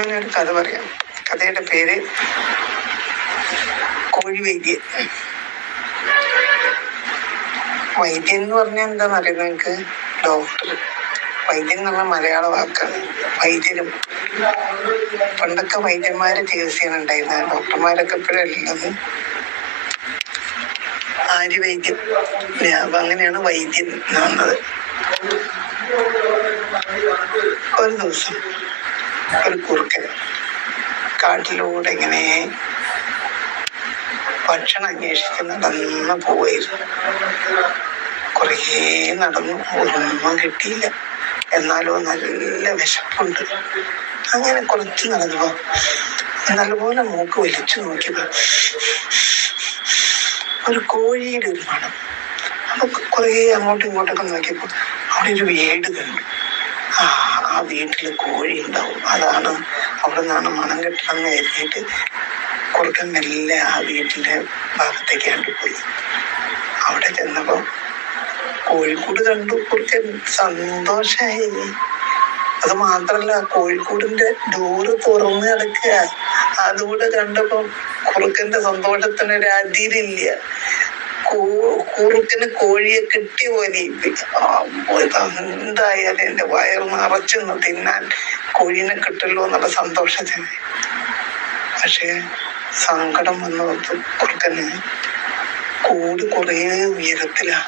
ഞാനൊരു കഥ പറയാം. കഥയുടെ പേര് കോഴിവൈദ്യൻ. വൈദ്യൻ എന്ന് പറഞ്ഞാൽ എന്താണെന്ന് അറിയുന്നത് നിങ്ങൾക്ക്? ഡോക്ടർ. വൈദ്യൻ എന്ന് പറഞ്ഞാൽ മലയാള വാക്കാണ്. വൈദ്യനും പണ്ടൊക്കെ വൈദ്യന്മാര് ചികിത്സയാണ് ഉണ്ടായിരുന്നത്. ഡോക്ടർമാരൊക്കെ ഇപ്പോഴല്ലേ ഉള്ളത്. ആര്യവൈദ്യം. അപ്പൊ അങ്ങനെയാണ് വൈദ്യൻ എന്നത്. ഒരു ദിവസം ഒരു കുറുക്കൻ കാട്ടിലൂടെ ഇങ്ങനെ ഭക്ഷണം അന്വേഷിച്ച് നടന്നു പോവായിരുന്നു. കുറേ നടന്നു, ഒന്നും കിട്ടിയില്ല. എന്നാലോ നല്ല വിശപ്പുണ്ട്. അങ്ങനെ കുറച്ച് നടന്നപ്പോ നല്ലപോലെ മൂക്ക് വലിച്ചു നോക്കിയപ്പോ ഒരു കോഴിയുടെ ഒരു മണം. അപ്പൊ കുറേ അങ്ങോട്ടും ഇങ്ങോട്ടൊക്കെ നോക്കിയപ്പോ അവിടെ ഒരു വീട് കണ്ടു. ആ വീട്ടില് കോഴി ഉണ്ടാവും, അതാണ് അവിടെ നിന്നാണ് മണം കിട്ടണമെന്ന് കരുതിയിട്ട് കുറുക്കൻ മെല്ലെ ആ വീട്ടിന്റെ ഭാഗത്തേക്ക് കണ്ടുപോയി. അവിടെ ചെന്നപ്പോ കോഴിക്കൂട് കണ്ടു. കുറുക്കൻ സന്തോഷായി. അത് മാത്രല്ല, കോഴിക്കൂടിന്റെ ഡോറ് തുറന്ന് കിടക്കുക. അതുകൂടെ കണ്ടപ്പോ കുറുക്കന്റെ സന്തോഷത്തിന് ഒരു അതിരില്ല. കുറുക്കന് കോഴിയെ കിട്ടിയ പോലെ എന്തായാലും എന്റെ വയറ് നിറച്ചെന്ന് തിന്നാൻ കോഴീനെ കിട്ടല്ലോ എന്നുള്ള സന്തോഷത്തിന്. പക്ഷെ സങ്കടം വന്നു കുറുക്കന്. കൂട് കുറേ ഉയരത്തിലാ.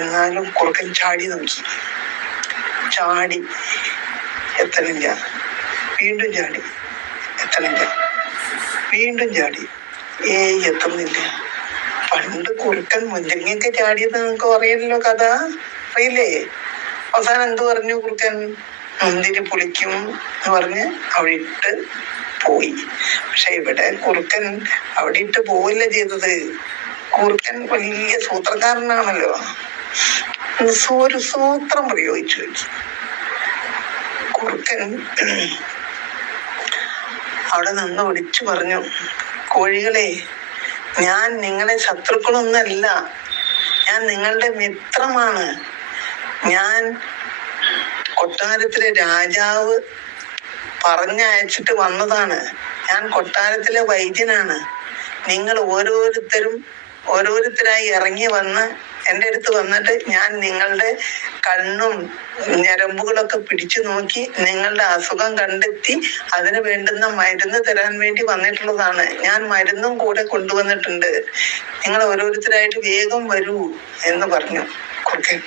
എന്നാലും കുറുക്കൻ ചാടി നോക്കി. ചാടി എത്തണില്ല. വീണ്ടും ചാടി എത്തണില്ല. വീണ്ടും ചാടി എത്തുന്നില്ല. പണ്ട് കുറുക്കൻ മുന്തിരിങ്ങയൊക്കെ ചാടിയത് നിങ്ങൾക്ക് അറിയില്ലല്ലോ, കഥ അറിയില്ലേ? അവസാനം എന്ത് പറഞ്ഞു കുറുക്കൻ? മുന്തിരി പുളിക്കും എന്ന് പറഞ്ഞ് അവിടെ ഇട്ട് പോയി. പക്ഷെ ഇവിടെ കുറുക്കൻ അവിടെ ഇട്ട് പോവില്ല ചെയ്തത്. കുറുക്കൻ വലിയ സൂത്രക്കാരനാണല്ലോ. ഒരു സൂത്രം പ്രയോഗിച്ചു വെച്ചു. കുറുക്കൻ അവിടെ നിന്ന് വിളിച്ചു പറഞ്ഞു, കോഴികളെ, ഞാൻ നിങ്ങളെ ശത്രുക്കളൊന്നല്ല, ഞാൻ നിങ്ങളുടെ മിത്രമാണ്. ഞാൻ കൊട്ടാരത്തിലെ രാജാവ് പറഞ്ഞയച്ചിട്ട് വന്നതാണ്. ഞാൻ കൊട്ടാരത്തിലെ വൈദ്യനാണ്. നിങ്ങൾ ഓരോരുത്തരായി ഇറങ്ങി വന്ന് എൻ്റെ അടുത്ത് വന്നിട്ട് ഞാൻ നിങ്ങളുടെ കണ്ണും ഞരമ്പുകളൊക്കെ പിടിച്ചു നോക്കി നിങ്ങളുടെ അസുഖം കണ്ടെത്തി അതിന് വേണ്ടുന്ന മരുന്ന് തരാൻ വേണ്ടി വന്നിട്ടുള്ളതാണ്. ഞാൻ മരുന്നും കൂടെ കൊണ്ടുവന്നിട്ടുണ്ട്. നിങ്ങൾ ഓരോരുത്തരായിട്ട് വേഗം വരൂ എന്ന് പറഞ്ഞു കുറുക്കൻ.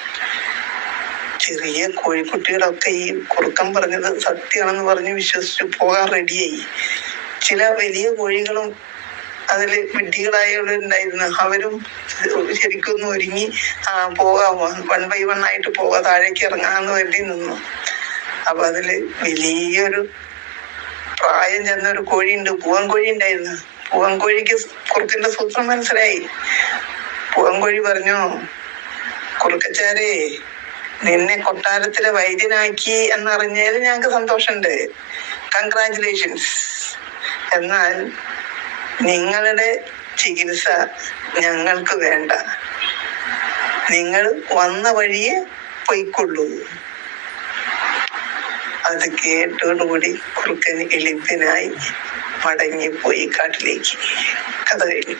ചെറിയ കോഴിക്കുട്ടികളൊക്കെ ഈ കുറുക്കൻ പറഞ്ഞത് സത്യമാണെന്ന് പറഞ്ഞ് വിശ്വസിച്ചു പോകാൻ റെഡിയായി. ചില വലിയ കോഴികളും അതിൽ വിഡ്ഢികളായവരുണ്ടായിരുന്നു. അവരും ശരിക്കൊന്നും ഒരുങ്ങി പോകാം, 1 by 1 ആയിട്ട് പോകാ, താഴേക്ക് ഇറങ്ങാന്ന് കരുതി നിന്നു. അപ്പൊ അതില് വലിയൊരു പ്രായം ചെന്നൊരു കോഴിയുണ്ട്, പൂവൻ കോഴി ഉണ്ടായിരുന്നു. പൂവൻ കോഴിക്ക് കുറുക്കന്റെ സൂത്രം മനസ്സിലായി. പൂവൻ കോഴി പറഞ്ഞു, കുറുക്കച്ചാരെ, നിന്നെ കൊട്ടാരത്തിലെ വൈദ്യനാക്കി എന്നറിഞ്ഞതിൽ ഞങ്ങൾക്ക് സന്തോഷമുണ്ട്. കൺഗ്രാറ്റുലേഷൻസ്. എന്നാൽ നിങ്ങളുടെ ചികിത്സ ഞങ്ങൾക്ക് വേണ്ട. നിങ്ങൾ വന്ന വഴിയെ പൊയ്ക്കൊള്ളൂ. അത് കേട്ടോടുകൂടി കുറുക്കൻ എളിപ്പനായി മടങ്ങിപ്പോയി കാട്ടിലേക്ക്. കഥ കഴിഞ്ഞു.